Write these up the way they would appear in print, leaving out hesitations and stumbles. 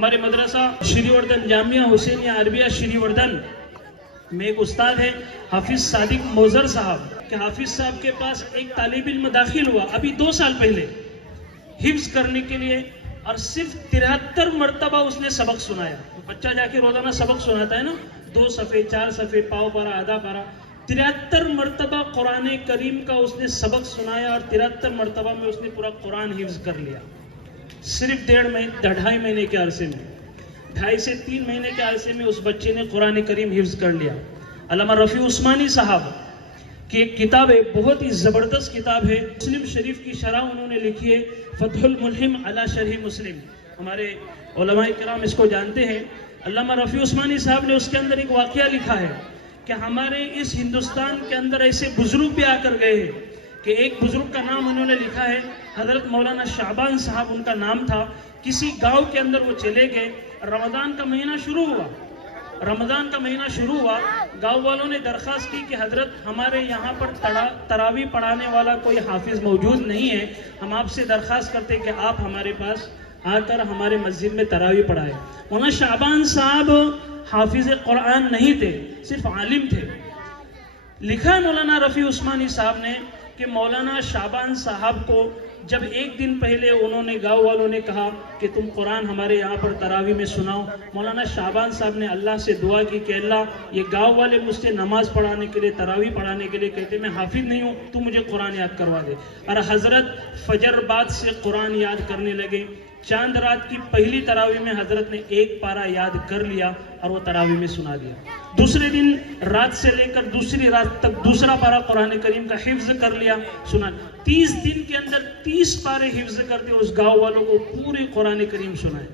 हमारे मदरसा श्रीवर्धन जामिया हुसैनिया अरबिया श्रीवर्धन में एक उस्ताद है हाफिज सादिक मोजर साहब कि हाफिज साहब के पास एक तालिब इल्म दाखिल हुआ अभी 2 साल पहले हिफ्ज करने के लिए, और सिर्फ 73 मरतबा उसने सबक सुनाया। तो बच्चा जाके रोजाना सबक सुनाता है ना, 2 सफ़े 4 सफ़े, पाव पारा आधा पारा, 73 मरतबा कुरान करीम का उसने सबक सुनाया और 73 मरतबा में उसने पूरा कुरान हिफ्ज कर लिया। सिर्फ 2.5 महीने के अरसे में, 2.5 से 3 महीने के अरसे में उस बच्चे ने कुरान करीम हिफ्ज कर लिया। अल्लामा रफ़ी उस्मानी साहब की एक किताब है, बहुत ही ज़बरदस्त किताब है, मुस्लिम शरीफ की शरह उन्होंने लिखी है, फतहुल मुल्हिम अला शरह मुस्लिम। हमारे उलमाए किराम इसको जानते हैं। अल्लामा रफ़ी उस्मानी साहब ने उसके अंदर एक वाक़या लिखा है कि हमारे इस हिंदुस्तान के अंदर ऐसे बुजुर्ग भी आकर गए हैं कि एक बुजुर्ग का नाम उन्होंने लिखा है हज़रत मौलाना शाबान साहब उनका नाम था। किसी गांव के अंदर वो चले गए, रमज़ान का महीना शुरू हुआ, गांव वालों ने दरख्वास्त की कि हजरत हमारे यहाँ पर तरावी पढ़ाने वाला कोई हाफिज मौजूद नहीं है, हम आपसे दरख्वास्त करते कि आप हमारे पास आकर हमारे मस्जिद में तरावी पढ़ाए। मौलाना शाबान साहब हाफिज कुरान नहीं थे, सिर्फ आलिम थे। लिखा है मौलाना रफ़ी उस्मानी साहब ने कि मौलाना शाबान साहब को जब एक दिन पहले उन्होंने गांव वालों ने कहा कि तुम कुरान हमारे यहाँ पर तरावी में सुनाओ, मौलाना शाबान साहब ने अल्लाह से दुआ की कि अल्लाह ये गांव वाले मुझसे नमाज पढ़ाने के लिए, तरावी पढ़ाने के लिए कहते मैं हाफिज नहीं हूँ, तू मुझे कुरान याद करवा दे। और हज़रत फजर बाद से कुरान याद करने लगे। चांद रात की पहली तरावी में हजरत ने 1 पारा याद कर लिया और वो तरावी में सुना दिया। दूसरे दिन रात से लेकर दूसरी रात तक दूसरा पारा कुरान करीम का हिफ्ज कर लिया, सुना। 30 दिन के अंदर 30 पारे हिफ्ज करते उस गांव वालों को पूरे कुरान करीम सुनाए।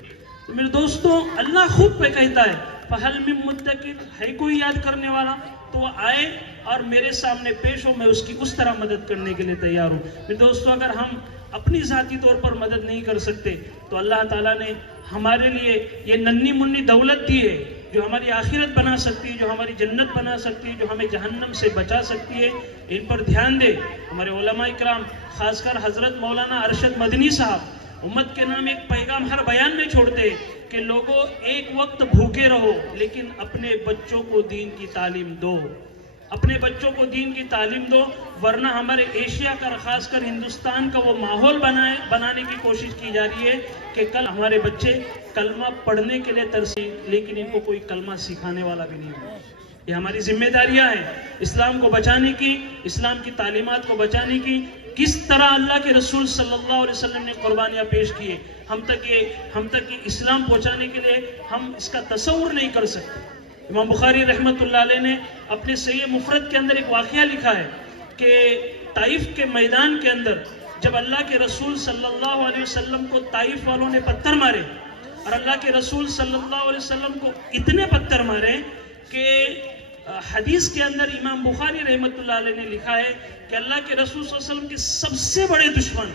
तो मेरे दोस्तों, अल्लाह खुद पे कहता है फहल मिन मुद्दकिर, है कोई याद करने वाला तो वो आए और मेरे सामने पेश हो, मैं उसकी उस तरह मदद करने के लिए तैयार हूँ। मेरे दोस्तों, अगर हम अपनी ज़ाती तौर पर मदद नहीं कर सकते तो अल्लाह ताला ने हमारे लिए ये नन्ही मुन्नी दौलत दी है जो हमारी आखिरत बना सकती है, जो हमारी जन्नत बना सकती है, जो हमें जहन्नम से बचा सकती है। इन पर ध्यान दे। हमारे उलमा इकराम, खासकर हज़रत मौलाना अरशद मदनी साहब उम्मत के नाम एक पैगाम हर बयान में छोड़ते कि लोगों एक वक्त भूखे रहो लेकिन अपने बच्चों को दीन की तालीम दो, अपने बच्चों को दीन की तालीम दो, वरना हमारे एशिया का खासकर हिंदुस्तान का वो माहौल बनाने की कोशिश की जा रही है कि कल हमारे बच्चे कलमा पढ़ने के लिए तरसे लेकिन इनको कोई कलमा सिखाने वाला भी नहीं हो। ये हमारी जिम्मेदारियां हैं इस्लाम को बचाने की, इस्लाम की तालीमात को बचाने की। किस तरह अल्लाह के रसूल सल्लल्लाहु अलैहि वसल्लम ने कुर्बानियाँ पेश किए हम तक ये इस्लाम पहुँचाने के लिए, हम इसका तसव्वुर नहीं कर सकते। इमाम बुखारी रहमतुल्लाह अलैह ने अपने सहीह मुफरद के अंदर एक वाक़या लिखा है कि ताइफ के मैदान के अंदर जब अल्लाह के रसूल सल्लल्लाहु अलैहि वसल्लम को ताइफ वालों ने पत्थर मारे और अल्लाह के रसूल सल्लल्लाहु अलैहि वसल्लम को इतने पत्थर मारे कि हदीस के अंदर इमाम बुखारी रहमतुल्लाह अलैह ने लिखा है कि अल्लाह के रसूल सल्लल्लाहु अलैहि वसल्लम के सबसे बड़े दुश्मन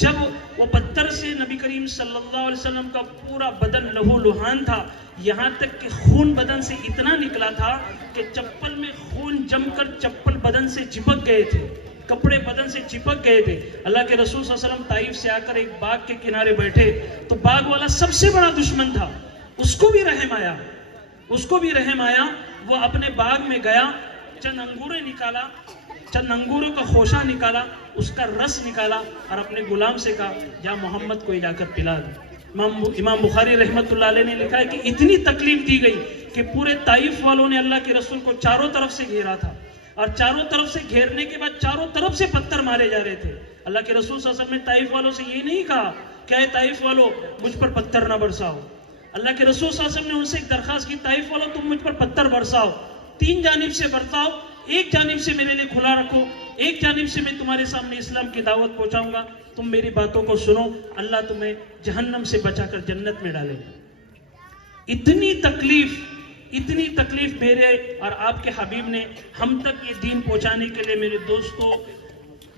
जब वो पत्थर से नबी करीम सल्लल्लाहु अलैहि वसल्लम का पूरा बदन लहू लुहान था, यहाँ तक कि खून बदन से इतना निकला था कि चप्पल में खून जमकर चप्पल बदन से चिपक गए थे, कपड़े बदन से चिपक गए थे। अल्लाह के रसूल सल्लल्लाहु अलैहि वसल्लम ताइफ से आकर एक बाग के किनारे बैठे तो बाग वाला सबसे बड़ा दुश्मन था, उसको भी रहम आया। वो अपने बाग में गया, चंद अंगूरें निकाला, चंद अंगूरों का खोशा निकाला, उसका रस निकाला और अपने गुलाम से कहा जा मोहम्मद को जाकर पिला दो। इमाम बुखारी रहमतुल्लाह अलैह ने लिखा है कि इतनी तकलीफ दी गई कि पूरे ताइफ वालों ने अल्लाह के रसूल को चारों तरफ से घेरा था और चारों तरफ से घेरने के बाद चारों तरफ से पत्थर मारे जा रहे थे। अल्लाह के रसूल सल्लल्लाहु अलैहि वसल्लम ने ताइफ वालों से ये नहीं कहा क्या है ताइफ वालों मुझ पर पत्थर ना बरसाओ। अल्लाह के रसूल सल्लल्लाहु अलैहि वसल्लम ने उनसे एक दरखास्त की, ताइफ वालों तुम मुझ पर पत्थर बरसाओ, 3 जानिब से बरसाओ, एक जानिब से मेरे लिए खुला रखो, एक जानिब से मैं तुम्हारे सामने इस्लाम की दावत पहुंचाऊंगा, तुम मेरी बातों को सुनो, अल्लाह तुम्हें जहन्नम से बचाकर जन्नत में डालेगा। इतनी तकलीफ मेरे और आपके हबीब ने हम तक ये दीन पहुंचाने के लिए मेरे दोस्तों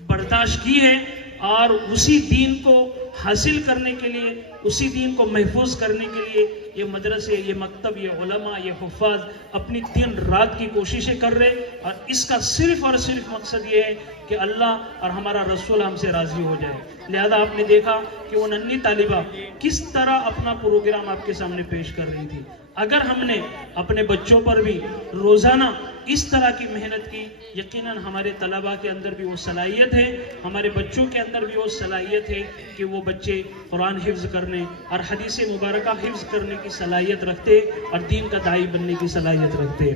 बर्दाश्त की है। और उसी दीन को हासिल करने के लिए, उसी दीन को महफूज करने के लिए ये मदरसे, ये मकतब, ये उलमा, ये हुफ़ाज़ अपनी दिन रात की कोशिशें कर रहे। और इसका सिर्फ़ और सिर्फ मकसद ये है कि अल्लाह और हमारा रसूल हमसे राज़ी हो जाए। लिहाजा आपने देखा कि वो नन्ही तालिबा किस तरह अपना प्रोग्राम आपके सामने पेश कर रही थी। अगर हमने अपने बच्चों पर भी रोज़ाना इस तरह की मेहनत की, यकीनन हमारे तलबा के अंदर भी वो सलाहियत है, हमारे बच्चों के अंदर भी वो सलाहियत है कि वो बच्चे कुरान हिफ्ज़ करने और हदीस मुबारका हिफ्ज़ करने की सलाहियत रखते और दीन का दाई बनने की सलाहियत रखते।